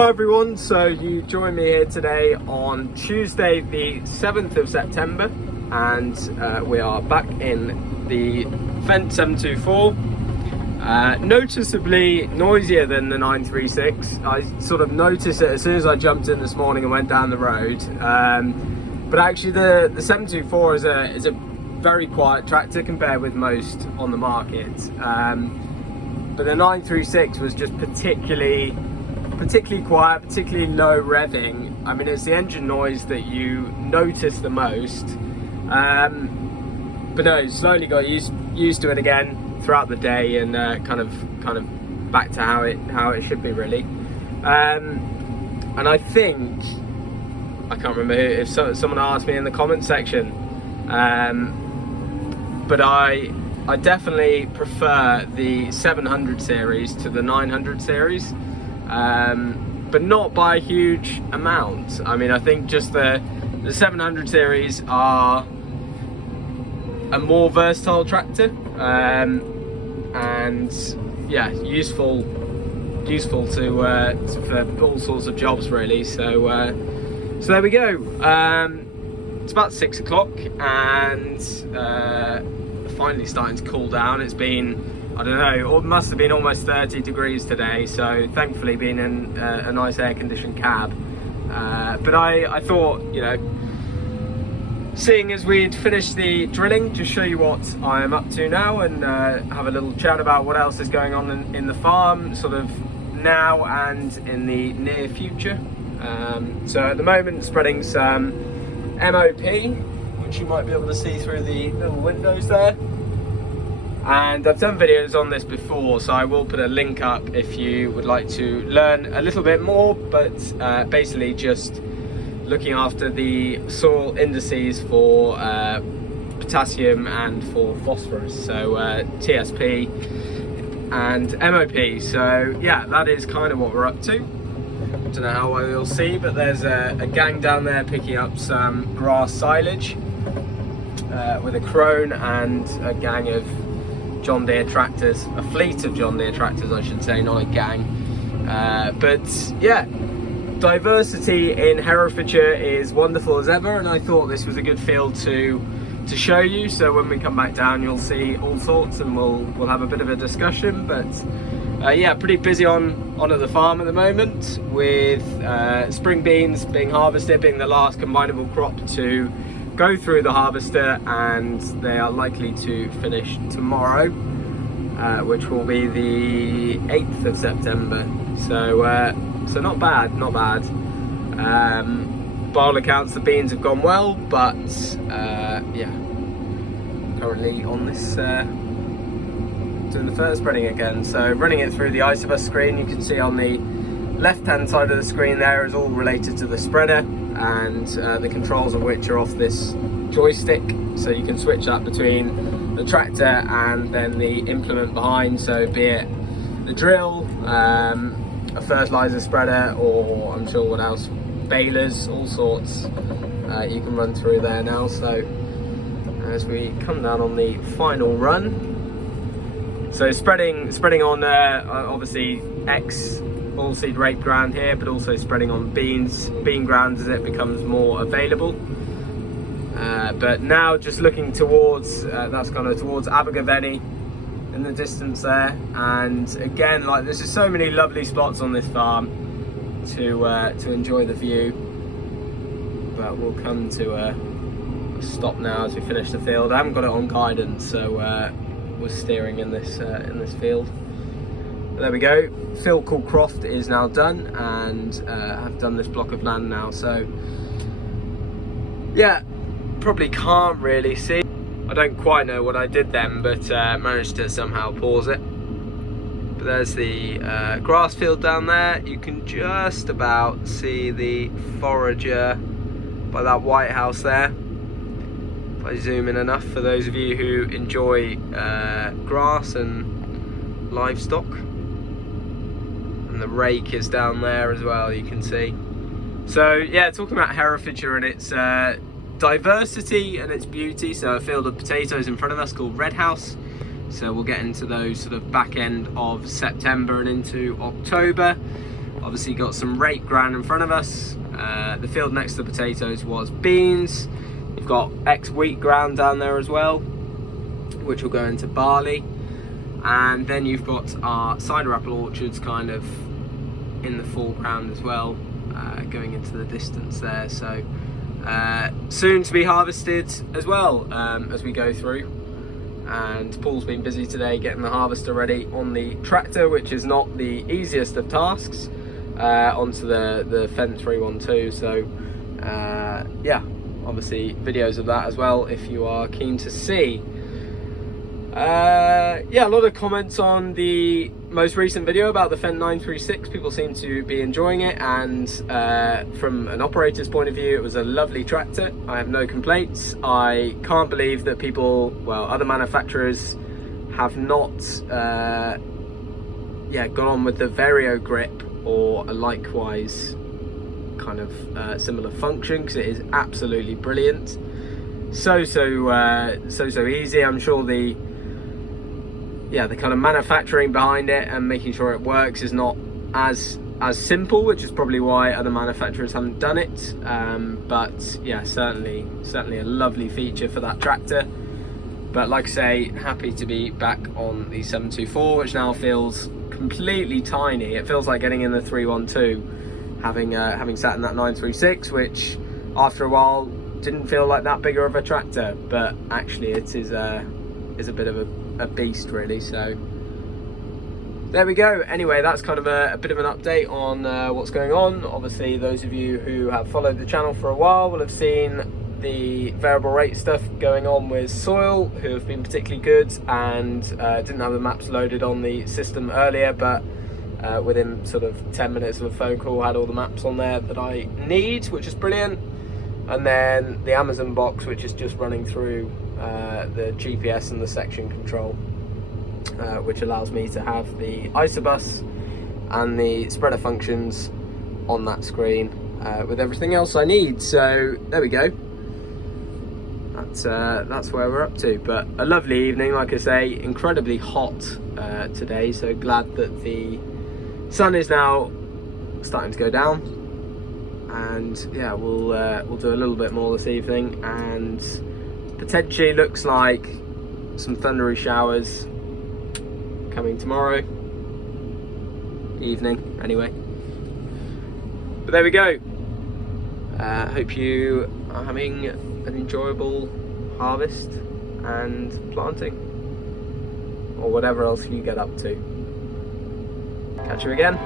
Hi everyone, so you join me here today on Tuesday the 7th of September and we are back in the Fendt 724. Noticeably noisier than the 936. I sort of noticed it as soon as I jumped in this morning and went down the road. But actually the 724 is a very quiet tractor compared with most on the market. But the 936 was just particularly quiet, particularly low revving. I mean, it's the engine noise that you notice the most. But no, slowly got used to it again throughout the day, and kind of back to how it should be really. And I think I can't remember if someone asked me in the comment section, but I definitely prefer the 700 series to the 900 series. But not by a huge amount. I mean, I think just the 700 series are a more versatile tractor, and yeah, useful to for all sorts of jobs really. So there we go. It's about 6 o'clock and finally starting to cool down. It's been, I don't know, it must have been almost 30 degrees today, so thankfully being in a nice air-conditioned cab. But I thought, you know, seeing as we'd finished the drilling, just show you what I am up to now and have a little chat about what else is going on in the farm, sort of now and in the near future. So at the moment, spreading some MOP, which you might be able to see through the little windows there. And I've done videos on this before, so I will put a link up if you would like to learn a little bit more, but basically just looking after the soil indices for potassium and for phosphorus, so TSP and MOP. So yeah, that is kind of what we're up to. I don't know how well you'll see, but there's a gang down there picking up some grass silage with a crone and a gang of John Deere tractors, a fleet of John Deere tractors I should say, not a gang. But yeah, diversity in Herefordshire is wonderful as ever, and I thought this was a good field to show you, so when we come back down you'll see all sorts and we'll have a bit of a discussion. But yeah, pretty busy on at the farm at the moment with spring beans being harvested, being the last combinable crop to go through the harvester, and they are likely to finish tomorrow, which will be the 8th of September. So not bad. By all accounts the beans have gone well, but yeah, currently on this doing the first spreading again. So running it through the Isobus screen, you can see on the left hand side of the screen there is all related to the spreader, and the controls of which are off this joystick, so you can switch that between the tractor and then the implement behind, so be it the drill, a fertilizer spreader, or I'm sure what else, balers, all sorts, you can run through there now. So as we come down on the final run, so spreading on obviously oilseed rape ground here, but also spreading on bean ground as it becomes more available. But now just looking towards that's kind of towards Abergavenny in the distance there, and again, like, there's just so many lovely spots on this farm to enjoy the view. But we'll come to a stop now as we finish the field. I haven't got it on guidance, so we're steering in this field. There we go. Field called Croft is now done, and have done this block of land now. So yeah, probably can't really see. I don't quite know what I did then, but managed to somehow pause it. But there's the grass field down there. You can just about see the forager by that white house there. If I zoom in enough for those of you who enjoy grass and livestock. The rake is down there as well, you can see. So yeah, talking about Herefordshire and its diversity and its beauty. So a field of potatoes in front of us called Red House. So we'll get into those sort of back end of September and into October. Obviously got some rape ground in front of us. The field next to the potatoes was beans. You've got wheat ground down there as well, which will go into barley. And then you've got our cider apple orchards kind of in the foreground as well, going into the distance there. So soon to be harvested as well, as we go through. And Paul's been busy today getting the harvester ready on the tractor, which is not the easiest of tasks, onto the Fendt 312. So yeah, obviously videos of that as well if you are keen to see. Yeah, a lot of comments on the most recent video about the Fendt 936. People seem to be enjoying it, and from an operator's point of view, it was a lovely tractor. I have no complaints. I can't believe that people, well, other manufacturers have not yeah, gone on with the Vario grip or a likewise kind of similar function, because it is absolutely brilliant. So easy. I'm sure the kind of manufacturing behind it and making sure it works is not as simple, which is probably why other manufacturers haven't done it. But yeah, certainly a lovely feature for that tractor. But like I say, happy to be back on the 724, which now feels completely tiny. It feels like getting in the 312, having sat in that 936, which after a while didn't feel like that bigger of a tractor, but actually it is a bit of a beast really. So there we go. Anyway, that's kind of a bit of an update on what's going on. Obviously those of you who have followed the channel for a while will have seen the variable rate stuff going on with soil, who have been particularly good, and didn't have the maps loaded on the system earlier, but within sort of 10 minutes of a phone call had all the maps on there that I need, which is brilliant. And then the Amazon box, which is just running through the GPS and the section control, which allows me to have the isobus and the spreader functions on that screen with everything else I need. So there we go. That's where we're up to. But a lovely evening, like I say, incredibly hot today, so glad that the sun is now starting to go down. And yeah, we'll do a little bit more this evening, and potentially looks like some thundery showers coming tomorrow evening anyway. But there we go. Hope you are having an enjoyable harvest and planting, or whatever else you get up to. Catch you again.